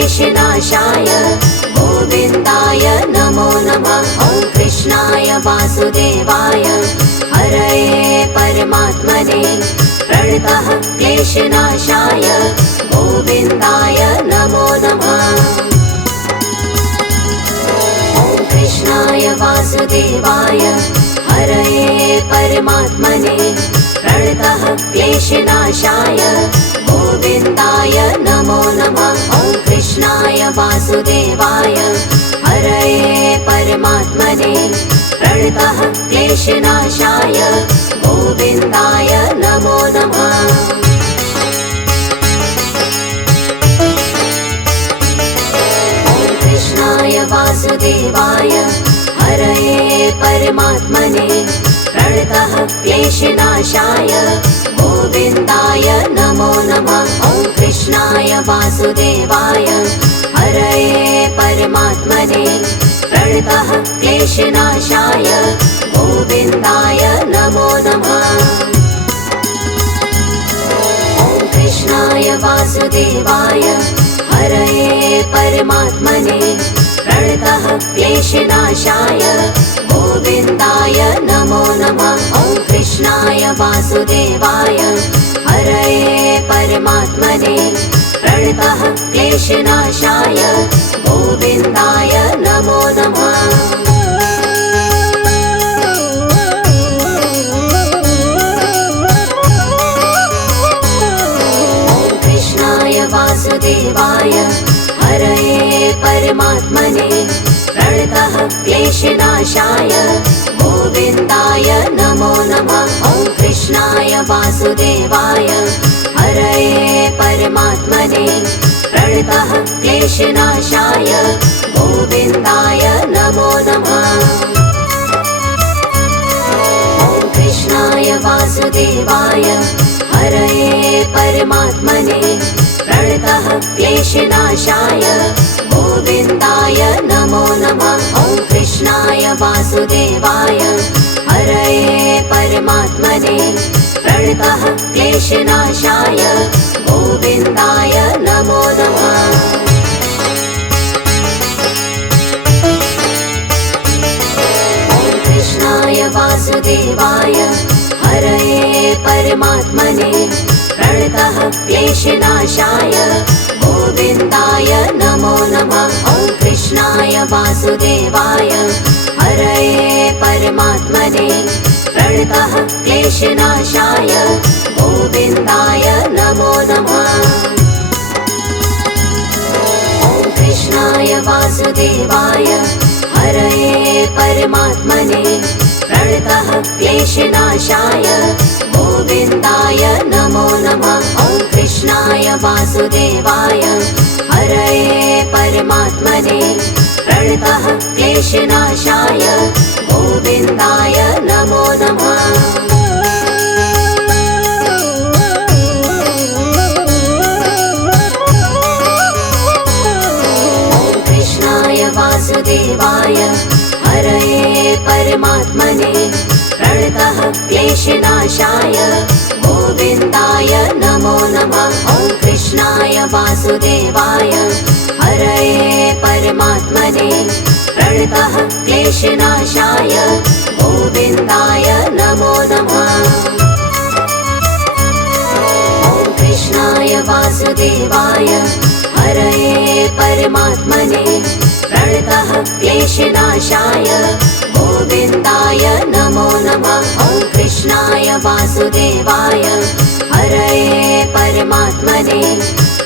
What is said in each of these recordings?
क्लेशनाशाय गोविन्दाय नमो नमः। ॐ कृष्णाय वासुदेवाय हरये परमात्मने प्रणतः क्लेशनाशाय गोविन्दाय नमो नमः। ॐ कृष्णाय वासुदेवाय हरये परमात्मने प्रणतः क्लेशनाशाय गोविन्दाय नमो नमः। ॐ कृष्णाय वासुदेवाय हरये परमात्मने प्रणतः क्लेशनाशाय गोविन्दाय नमो नमः। ॐ कृष्णाय वासुदेवाय हरये परमात्मने प्रणतः क्लेशनाशाय गोविन्दाय नमो नमः। ॐ कृष्णाय वासुदेवाय हरये परमात्मने प्रणतः क्लेशनाशाय गोविन्दाय नमो नमः। ॐ कृष्णाय वासुदेवाय हरये परमात्मने प्रणतः क्लेशनाशाय गोविन्दाय नमो नमः। ॐ कृष्णाय वासुदेवाय हरये परमात्मने प्रणतः क्लेशनाशाय गोविन्दाय नमो नमः। ॐ कृष्णाय वासुदेवाय हरये परमात्मने प्रणतः क्लेशनाशाय गोविन्दाय नमो नमः। ॐ कृष्णाय वासुदेवाय हरये परमात्मने प्रणतः क्लेशनाशाय गोविन्दाय नमो नमः। ॐ कृष्णाय वासुदेवाय हरये परमात्मने प्रणतः क्लेशनाशाय गोविन्दाय नमो नमः। ॐ कृष्णाय वासुदेवाय हरये परमात्मने प्रणतः क्लेशनाशाय गोविन्दाय नमो नमः। ॐ कृष्णाय वासुदेवाय हरये परमात्मने प्रणतः क्लेशनाशाय गोविन्दाय नमो नमः। ॐ कृष्णाय वासुदेवाय हरये परमात्मने प्रणतः क्लेशनाशाय गोविन्दाय नमो नमः। ॐ कृष्णाय वासुदेवाय हरये परमात्मने प्रणतः क्लेशनाशाय गोविन्दाय नमो नमः। ॐ कृष्णाय वासुदेवाय हरये परमात्मने प्रणतः क्लेशनाशाय गोविन्दाय नमो नमः। ॐ कृष्णाय वासुदेवाय हरये परमात्मने प्रणतः क्लेशनाशाय गोविन्दाय नमो नमः। ॐ कृष्णाय वासुदेवाय हरये परमात्मने प्रणतः क्लेशनाशाय गोविन्दाय नमो नमः। ॐ कृष्णाय वासुदेवाय हरये परमात्मने प्रणतः क्लेशनाशाय गोविन्दाय नमो नमः। ॐ कृष्णाय वासुदेवाय हरये परमात्मने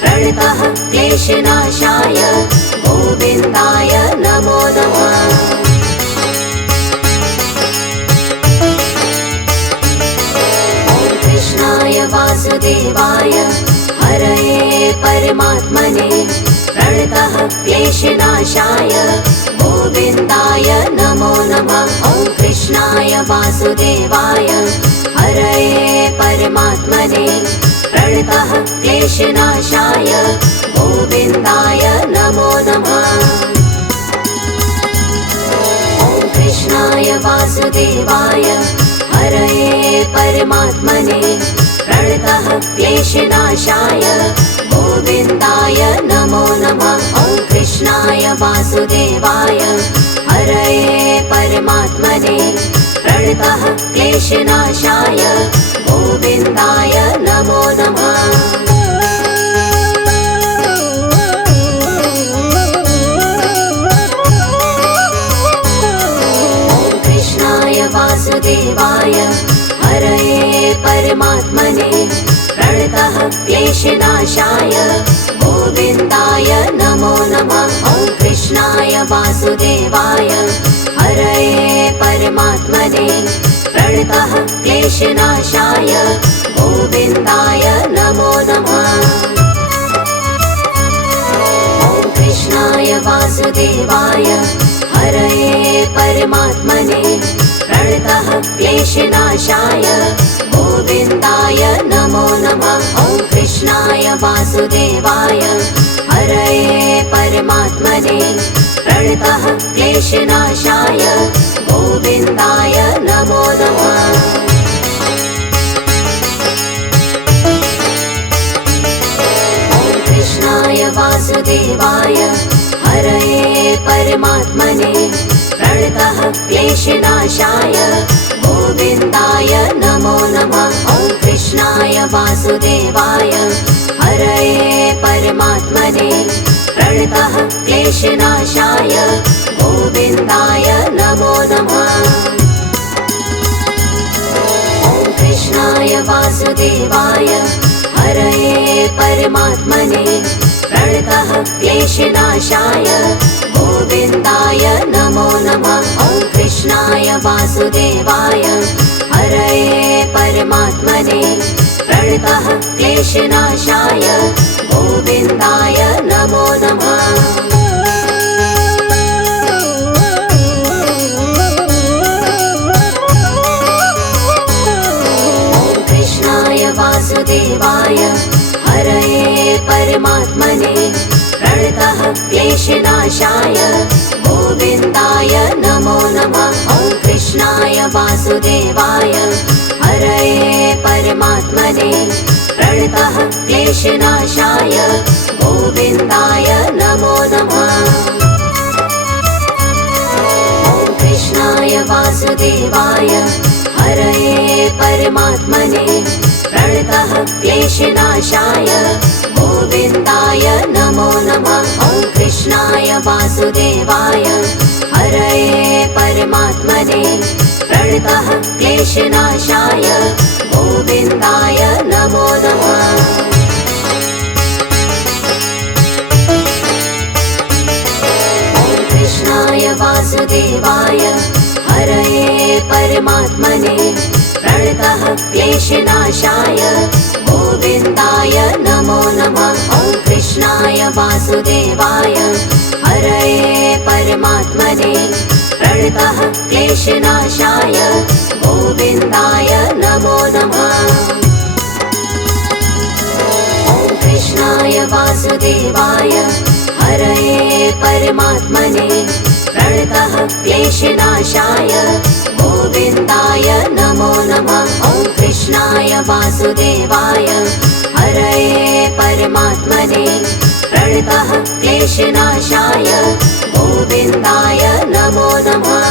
प्रणतः क्लेशनाशाय गोविन्दाय नमो नमः। ॐ कृष्णाय वासुदेवाय हरये परमात्मने प्रणतः क्लेशनाशाय गोविन्दाय नमो नमः। ॐ कृष्णाय वासुदेवाय हरये परमात्मने प्रणतः क्लेशनाशाय गोविन्दाय नमो नमः। ॐ कृष्णाय वासुदेवाय हरये परमात्मने प्रणतः क्लेशनाशाय गोविन्दाय नमो नमः। वासुदेवाय हरये परमात्मने प्रणतः क्लेशनाशाय गोविन्दाय नमो नमः। वासुदेवाय हरये परमात्मने प्रणतः क्लेशनाशाय गोविन्दाय नमो नमः। ॐ कृष्णाय वासुदेवाय हरये परमात्मने प्रणतः क्लेशनाशाय गोविन्दाय नमो नमः। ॐ कृष्णाय वासुदेवाय हरये परमात्मने प्रणतः क्लेशनाशाय गोविन्दाय नमो नमः। ॐ कृष्णाय वासुदेवाय हरये परमात्मने प्रणतः क्लेशनाशाय गोविन्दाय नमो नमः। ॐ कृष्णाय वासुदेवाय हरये परमात्मने प्रणतः क्लेशनाशाय गोविन्दाय नमो नमः। ॐ कृष्णाय वासुदेवाय हरये परमात्मने प्रणतः क्लेशनाशाय गोविन्दाय नमो नमः। ॐ कृष्णाय वासुदेवाय हरये परमात्मने प्रणतः क्लेशनाशाय गोविन्दाय नमो नमः। ॐ कृष्णाय वासुदेवाय हरये परमात्मने प्रणतः क्लेशनाशाय गोविन्दाय नमो नमः। ॐ कृष्णाय वासुदेवाय हरये परमात्मने प्रणतः क्लेशनाशाय गोविन्दाय नमो नमः। ॐ कृष्णाय वासुदेवाय हरये परमात्मने प्रणतः क्लेशनाशाय गोविन्दाय नमो नमः। ॐ कृष्णाय वासुदेवाय हरये परमात्मने प्रणतः क्लेशनाशाय गोविन्दाय नमो नमः। ॐ कृष्णाय वासुदेवाय हरये परमात्मने प्रणतः क्लेशनाशाय गोविन्दाय नमो नमः। ॐ कृष्णाय वासुदेवाय हरये परमात्मने प्रणतः क्लेशनाशाय गोविन्दाय नमो नमः। ॐ कृष्णाय वासुदेवाय हरये परमात्मने प्रणतः क्लेशनाशाय गोविन्दाय नमो नमः। ॐ कृष्णाय वासुदेवाय हरये परमात्मने प्रणतः क्लेशनाशाय गोविन्दाय नमो नमः। ॐ कृष्णाय वासुदेवाय हरये परमात्मने प्रणतः क्लेशनाशाय गोविन्दाय नमो नमः।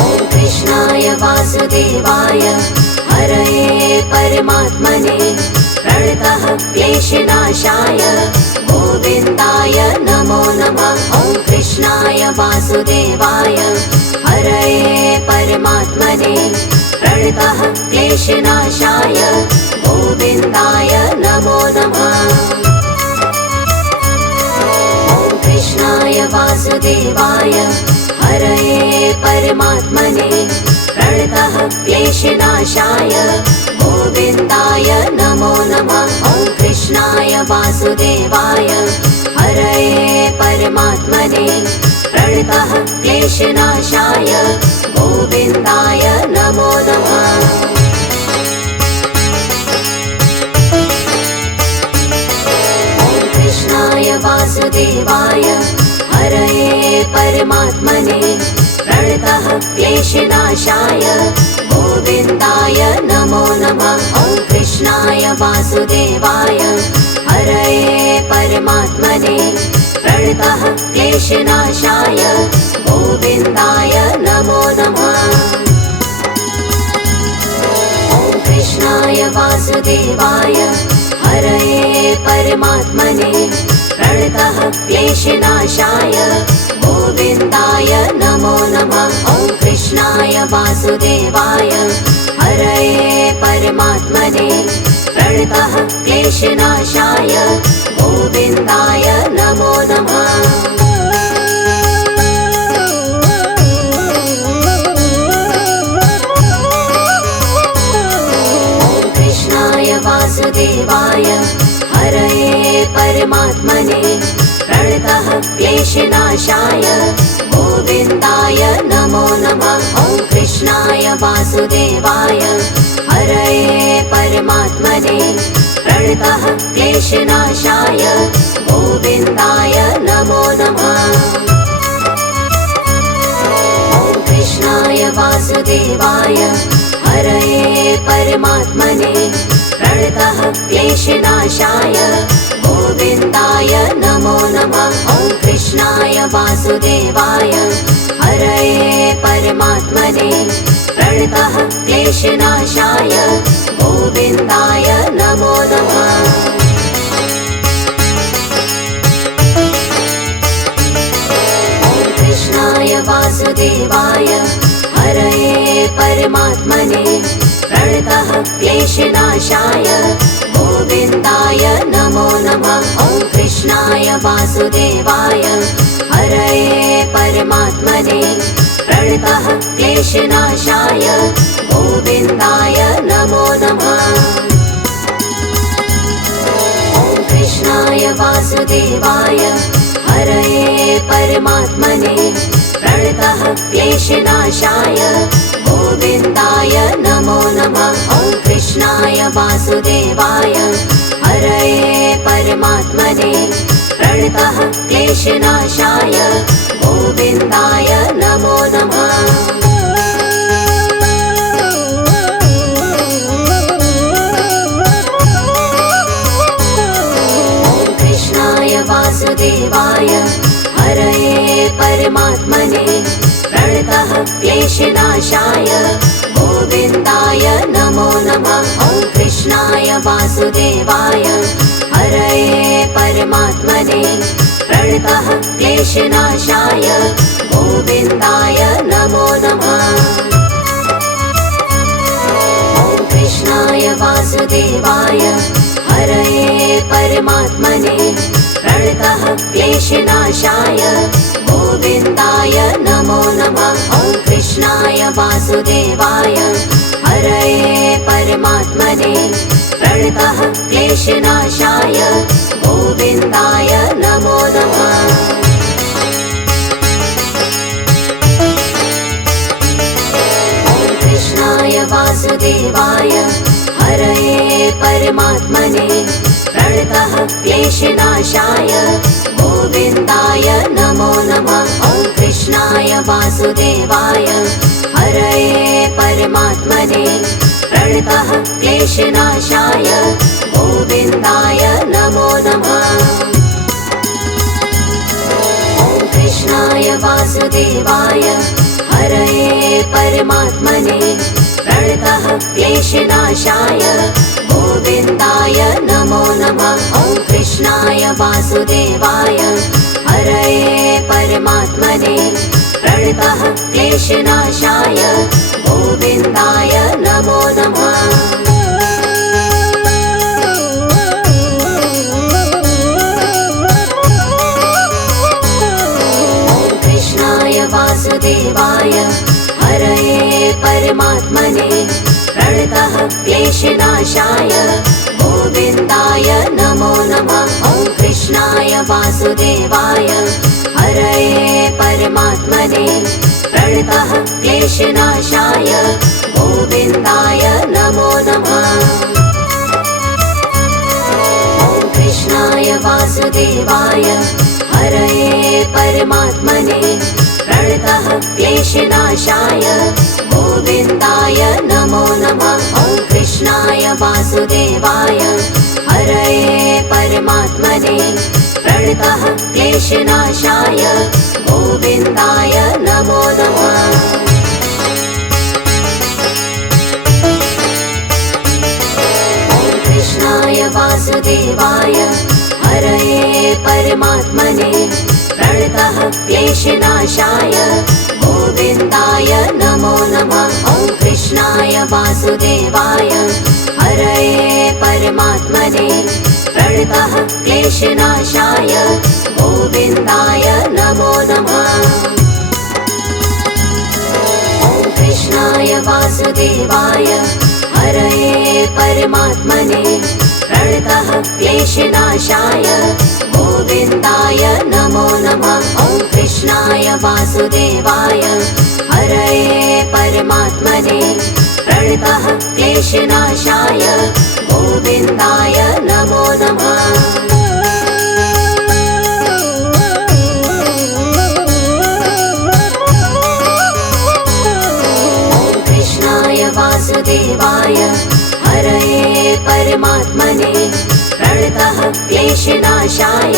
ॐ कृष्णाय वासुदेवाय हरये परमात्मने प्रणतः क्लेशनाशाय गोविन्दाय नमो नमः। ॐ कृष्णाय वासुदेवाय हरये परमात्मने प्रणतः क्लेशनाशाय गोविन्दाय नमो नमः। ॐ कृष्णाय वासुदेवाय हरये परमात्मने प्रणतः क्लेशनाशाय गोविन्दाय नमो नमः। ॐ कृष्णाय वासुदेवाय हरये परमात्मने प्रणतः क्लेशनाशाय गोविन्दाय नमो नमः। ॐ कृष्णाय वासुदेवाय हरये परमात्मने प्रणतः क्लेशनाशाय गोविन्दाय नमो नमः। ॐ वासुदेवाय हरये परमात्मने प्रणतः क्लेशनाशाय गोविन्दाय नमो नमः। ॐ कृष्णाय वासुदेवाय हरये परमात्मने प्रणतः क्लेशनाशाय गोविन्दाय नमो नमः। ॐ कृष्णाय वासुदेवाय हरये परमात्मने प्रणतः क्लेशनाशाय गोविन्दाय नमो नमः। ॐ कृष्णाय वासुदेवाय हरये परमात्मने प्रणतः क्लेशनाशाय गोविन्दाय नमो नमः। ॐ कृष्णाय वासुदेवाय हरये परमात्मने प्रणतः क्लेशनाशाय गोविन्दाय नमो नमः। ॐ कृष्णाय वासुदेवाय हरये परमात्मने प्रणतः क्लेशनाशाय गोविन्दाय नमो नमः। ॐ कृष्णाय वासुदेवाय हरये परमात्मने प्रणतः क्लेशनाशाय गोविन्दाय नमो नमः। ॐ कृष्णाय वासुदेवाय हरये परमात्मने प्रणतः क्लेशनाशाय गोविन्दाय नमो नमः। ॐ कृष्णाय वासुदेवाय हरये परमात्मने प्रणतः क्लेशनाशाय गोविन्दाय नमो नमः। ॐ कृष्णाय वासुदेवाय हरये परमात्मने प्रणतः क्लेशनाशाय गोविन्दाय नमो नमः। ॐ कृष्णाय वासुदेवाय हरये परमात्मने प्रणतः क्लेशनाशाय गोविन्दाय नमो नमः। ॐ कृष्णाय वासुदेवाय हरये परमात्मने प्रणतः क्लेशनाशाय गोविन्दाय नमो नमः। ॐ कृष्णाय वासुदेवाय हरये परमात्मने प्रणतः क्लेशनाशाय गोविन्दाय नमो नमः। ॐ कृष्णाय वासुदेवाय हरये परमात्मने प्रणतः क्लेशनाशाय गोविन्दाय नमो नमः। ॐ कृष्णाय वासुदेवाय हरये परमात्मने प्रणतः क्लेशनाशाय गोविन्दाय नमो नमः। ॐ कृष्णाय वासुदेवाय हरये परमात्मने प्रणतः क्लेशनाशाय गोविन्दाय नमो नमः। ॐ कृष्णाय वासुदेवाय हरये परमात्मने प्रणतः क्लेशनाशाय गोविन्दाय नमो नमः। ॐ कृष्णाय वासुदेवाय हरये परमात्मने प्रणतः क्लेशनाशाय गोविन्दाय नमो नमः। ॐ कृष्णाय वासुदेवाय हरये परमात्मने प्रणतः क्लेशनाशाय गोविन्दाय नमो नमः। ॐ कृष्णाय वासुदेवाय हरये परमात्मने प्रणतः क्लेशनाशाय गोविन्दाय नमो नमः। ॐ कृष्णाय वासुदेवाय हरये परमात्मने प्रणतः क्लेशनाशाय गोविन्दाय नमो नमः। ॐ कृष्णाय वासुदेवाय हरये परमात्मने प्रणतः क्लेशनाशाय गोविन्दाय नमो नमः। ॐ कृष्णाय वासुदेवाय वासुदेवाय हरये परमात्मने प्रणतः क्लेशनाशाय गोविन्दाय नमो नमः। कृष्णाय वासुदेवाय हरये परमात्मने प्रणतः क्लेशनाशाय गोविन्दाय नमो नमः। ॐ कृष्णाय वासुदेवाय हरये परमात्मने प्रणतः क्लेशनाशाय गोविन्दाय नमो नमः। ॐ कृष्णाय वासुदेवाय हरये परमात्मने प्रणतः क्लेशनाशाय गोविन्दाय नमो नमः। ॐ कृष्णाय वासुदेवाय हरये परमात्मने प्रणतः क्लेशनाशाय गोविन्दाय नमो नमः। वासुदेवाय हरये परमात्मने प्रणतः क्लेशनाशाय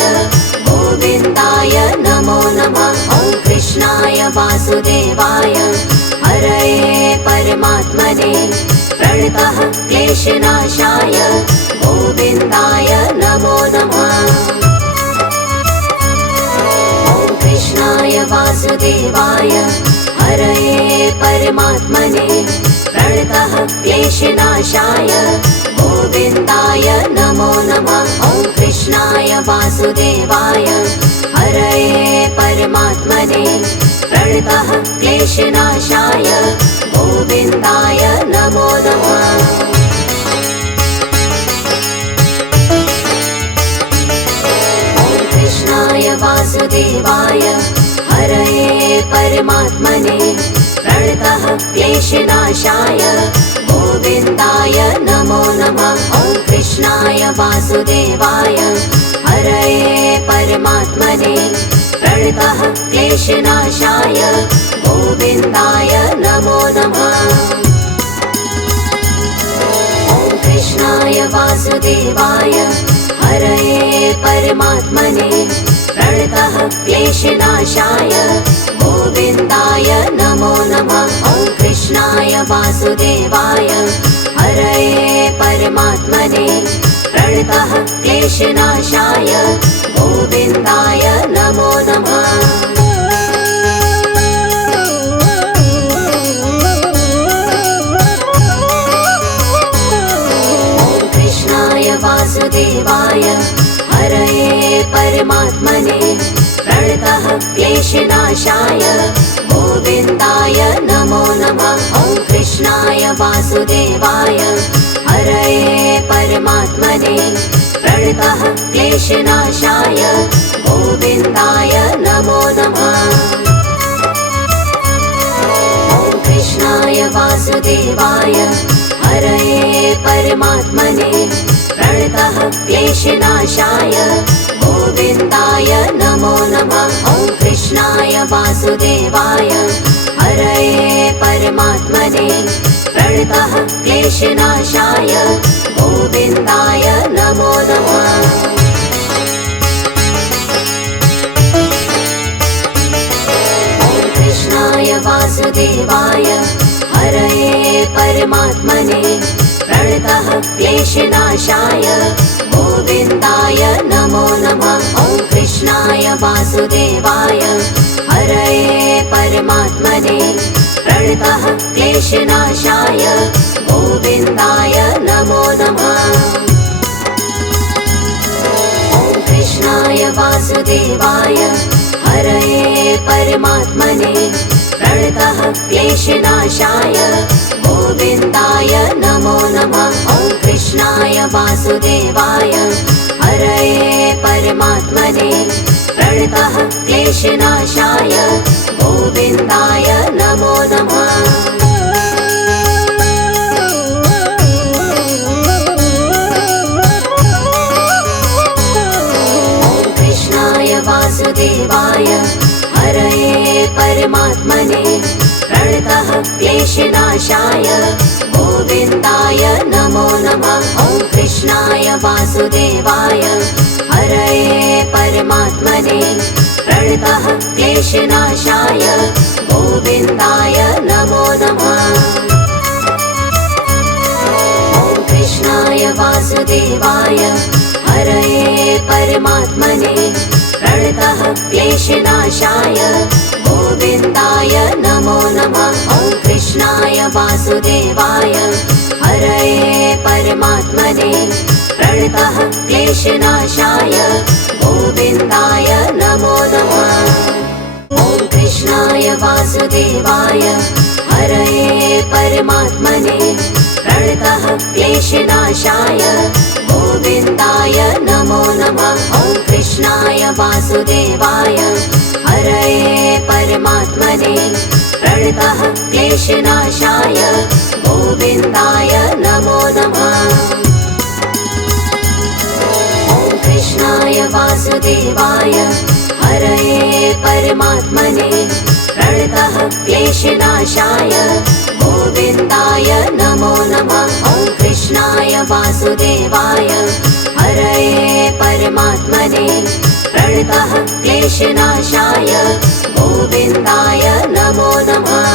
गोविन्दाय नमो नमः। ॐ कृष्णाय वासुदेवाय हरये परमात्मने प्रणतः क्लेशनाशाय गोविन्दाय नमो नमः। ॐ कृष्णाय वासुदेवाय हरये परमात्मने प्रणतः क्लेशनाशाय गोविन्दाय नमो नमः। ॐ कृष्णाय वासुदेवाय हरये परमात्मने प्रणतः क्लेशनाशाय गोविन्दाय नमो नमः। ॐ कृष्णाय वासुदेवाय हरये परमात्मने प्रणतः क्लेशनाशाय गोविन्दाय नमो नमः। ॐ कृष्णाय वासुदेवाय हरये परमात्मने प्रणतः क्लेशनाशाय गोविन्दाय नमो नमः। ॐ कृष्णाय वासुदेवाय हरये परमात्मने प्रणतः क्लेशनाशाय गोविन्दाय नमो नमः। ॐ कृष्णाय वासुदेवाय हरये परमात्मने प्रणतः क्लेशनाशाय गोविन्दाय नमो नमः। ॐ कृष्णाय वासुदेवाय हरये परमात्मने प्रणतः क्लेशनाशाय गोविन्दाय नमो नमः। ॐ कृष्णाय वासुदेवाय हरये परमात्मने प्रणतः क्लेशनाशाय गोविन्दाय नमो नमः। ॐ कृष्णाय वासुदेवाय हरये परमात्मने प्रणतः क्लेशनाशाय गोविन्दाय नमो नमः। ॐ कृष्णाय वासुदेवाय हरये परमात्मने प्रणतः क्लेशनाशाय गोविन्दाय नमो नमः। ॐ कृष्णाय वासुदेवाय हरये परमात्मने प्रणतः क्लेशनाशाय गोविन्दाय नमो नमः। ॐ कृष्णाय वासुदेवाय हरये परमात्मने प्रणतः क्लेशनाशाय गोविन्दाय नमो नमः। ॐ कृष्णाय वासुदेवाय हरये परमात्मने प्रणतः क्लेशनाशाय गोविन्दाय नमो नमः। ॐ कृष्णाय वासुदेवाय हरये परमात्मने प्रणतः क्लेशनाशाय गोविन्दाय नमो नमः। ॐ कृष्णाय वासुदेवाय हरये परमात्मने प्रणतः क्लेशनाशाय गोविन्दाय नमो नमः। ॐ कृष्णाय वासुदेवाय हरये परमात्मने प्रणतः क्लेशनाशाय गोविन्दाय नमो नमः। ॐ कृष्णाय वासुदेवाय हरये परमात्मने प्रणतः क्लेशनाशाय गोविन्दाय नमो नमः। ॐ कृष्णाय वासुदेवाय हरये परमात्मने प्रणतः क्लेशनाशाय गोविन्दाय नमो नमः। ॐ कृष्णाय वासुदेवाय हरये परमात्मने प्रणतः क्लेशनाशाय गोविन्दाय नमो नमः। ॐ कृष्णाय वासुदेवाय हरये परमात्मने प्रणतः क्लेशनाशाय गोविन्दाय नमो नमः। ॐ कृष्णाय वासुदेवाय हरये परमात्मने प्रणतः क्लेशनाशाय गोविन्दाय नमो नमः। ॐ कृष्णाय वासुदेवाय हरये परमात्मने प्रणतः क्लेशनाशाय गोविन्दाय नमो नमः।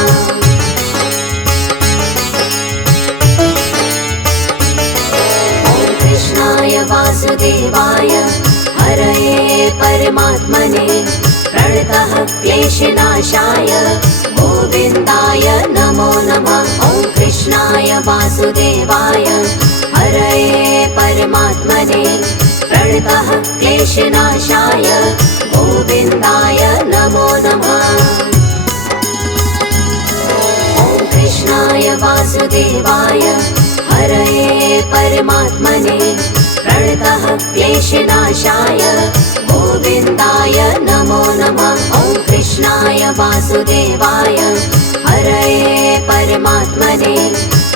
ॐ कृष्णाय वासुदेवाय हरये परमात्मने प्रणतः क्लेशनाशाय गोविन्दाय नमो नमः। ॐ कृष्णाय वासुदेवाय हरये परमात्मने प्रणतः क्लेशनाशाय गोविन्दाय नमो नमः। ॐ कृष्णाय वासुदेवाय हरये परमात्मने प्रणतः क्लेशनाशाय गोविन्दाय नमो नमः। ॐ कृष्णाय वासुदेवाय हरये परमात्मने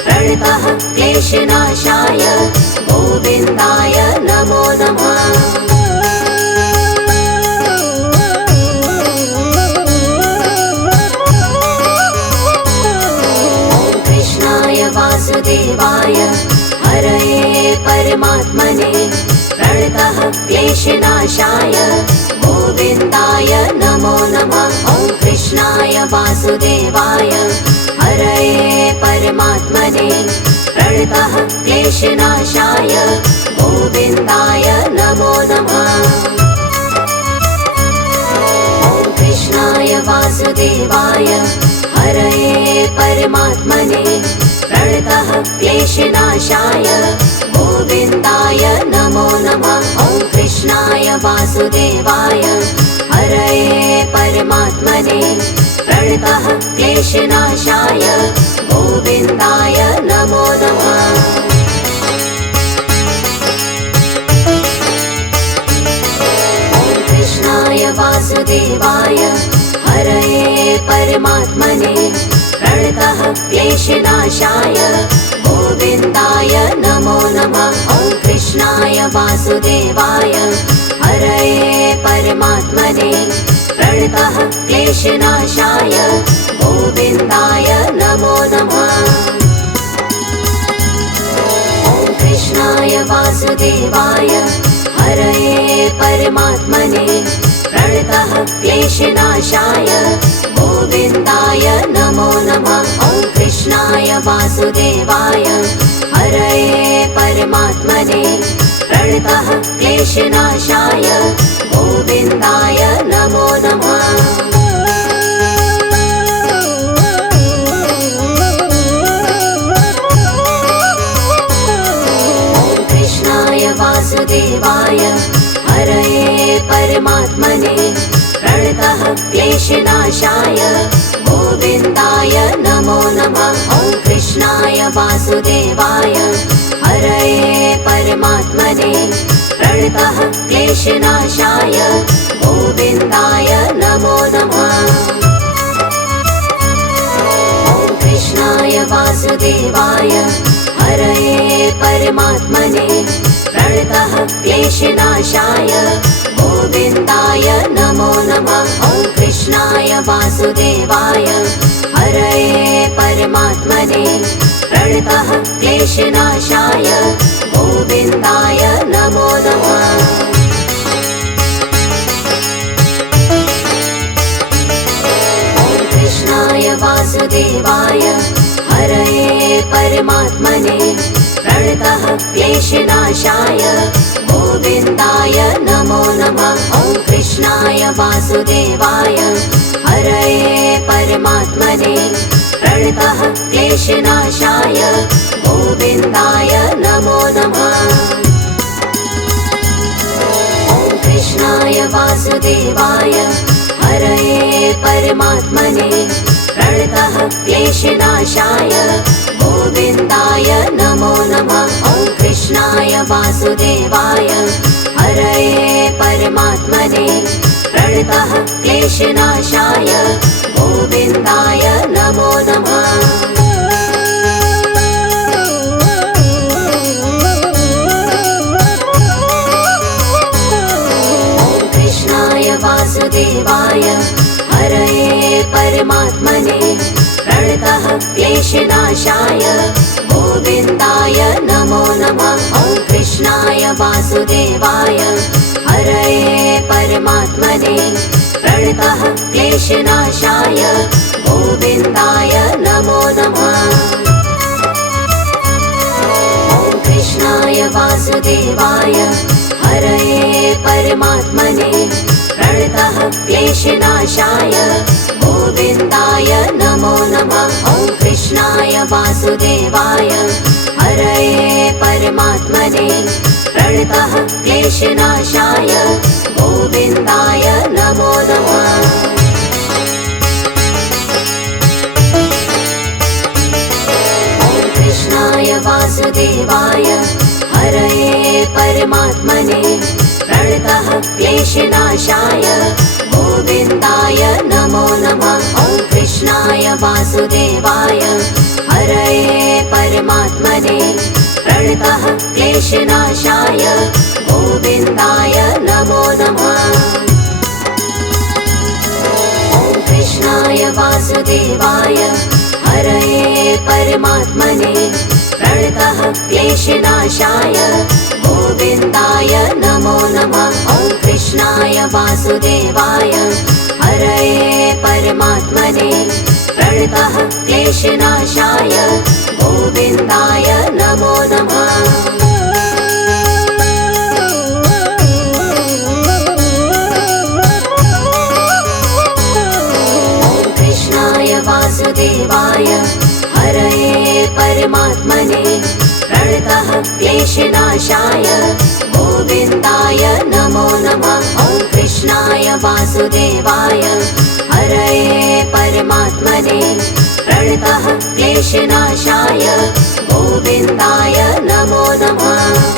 प्रणतः क्लेशनाशाय गोविन्दाय नमो नमः। ॐ कृष्णाय वासुदेवाय हरये परमात्मने प्रणतः क्लेशनाशाय गोविन्दाय नमो नमः। ॐ कृष्णाय वासुदेवाय हरये परमात्मने प्रणतः क्लेशनाशाय गोविन्दाय नमो नमः। ॐ कृष्णाय वासुदेवाय हरये परमात्मने प्रणतः क्लेशनाशाय गोविन्दाय नमो नमः। ॐ कृष्णाय वासुदेवाय हरये परमात्मने प्रणतः क्लेशनाशाय गोविन्दाय नमो नमः। ॐ कृष्णाय वासुदेवाय हरये परमात्मने प्रणतः क्लेशनाशाय गोविन्दाय नमो नमः। ॐ कृष्णाय वासुदेवाय हरये परमात्मने प्रणतः क्लेशनाशाय गोविन्दाय नमो नमः। ॐ कृष्णाय वासुदेवाय हरये परमात्मने प्रणतः क्लेशनाशाय गोविन्दाय नमो नमः। ॐ कृष्णाय वासुदेवाय हरये परमात्मने प्रणतः क्लेशनाशाय गोविन्दाय नमो नमः। ॐ कृष्णाय वासुदेवाय हरये परमात्मने प्रणतः क्लेशनाशाय गोविन्दाय नमो नमः। ॐ कृष्णाय वासुदेवाय हरये परमात्मने प्रणतः क्लेशनाशाय गोविन्दाय नमो नमः। ॐ कृष्णाय वासुदेवाय हरये परमात्मने प्रणतः क्लेशनाशाय गोविन्दाय नमो नमः। ॐ कृष्णाय वासुदेवाय हरये परमात्मने प्रणतः क्लेशनाशाय गोविन्दाय नमो नमः। ॐ कृष्णाय वासुदेवाय हरये परमात्मने प्रणतः क्लेशनाशाय गोविन्दाय नमो नमः। ॐ कृष्णाय वासुदेवाय हरये परमात्मने प्रणतः क्लेशनाशाय गोविन्दाय नमो नमः। ॐ कृष्णाय वासुदेवाय हरये परमात्मने प्रणतः क्लेशनाशाय गोविन्दाय नमो नमः। ॐ कृष्णाय वासुदेवाय हरये परमात्मने प्रणतः क्लेशनाशाय गोविन्दाय नमो नमः। ॐ कृष्णाय वासुदेवाय हरये परमात्मने प्रणतः क्लेशनाशाय गोविन्दाय नमो नमः। ॐ कृष्णाय वासुदेवाय हरये परमात्मने प्रणतः क्लेशनाशाय गोविन्दाय नमो नमः। ॐ कृष्णाय वासुदेवाय हरये परमात्मने प्रणतः क्लेशनाशाय गोविन्दाय नमो नमः। ॐ कृष्णाय वासुदेवाय हरये परमात्मने प्रणतः क्लेशनाशाय गोविन्दाय नमो नमः। ॐ कृष्णाय वासुदेवाय हरये परमात्मने प्रणतः क्लेशनाशाय गोविन्दाय नमो नमः। ॐ कृष्णाय वासुदेवाय हरये परमात्मने प्रणतः क्लेशनाशाय गोविन्दाय नमो नमः। ॐ कृष्णाय वासुदेवाय हरये परमात्मने प्रणतः क्लेशनाशाय गोविन्दाय नमो नमः। ॐ कृष्णाय वासुदेवाय हरये परमात्मने प्रणतः क्लेशनाशाय गोविन्दाय नमो नमः। ॐ कृष्णाय वासुदेवाय हरये परमात्मने प्रणतः क्लेशनाशाय गोविन्दाय नमो नमः। ॐ कृष्णाय वासुदेवाय हरये परमात्मने प्रणतः क्लेशनाशाय गोविन्दाय नमो नमः।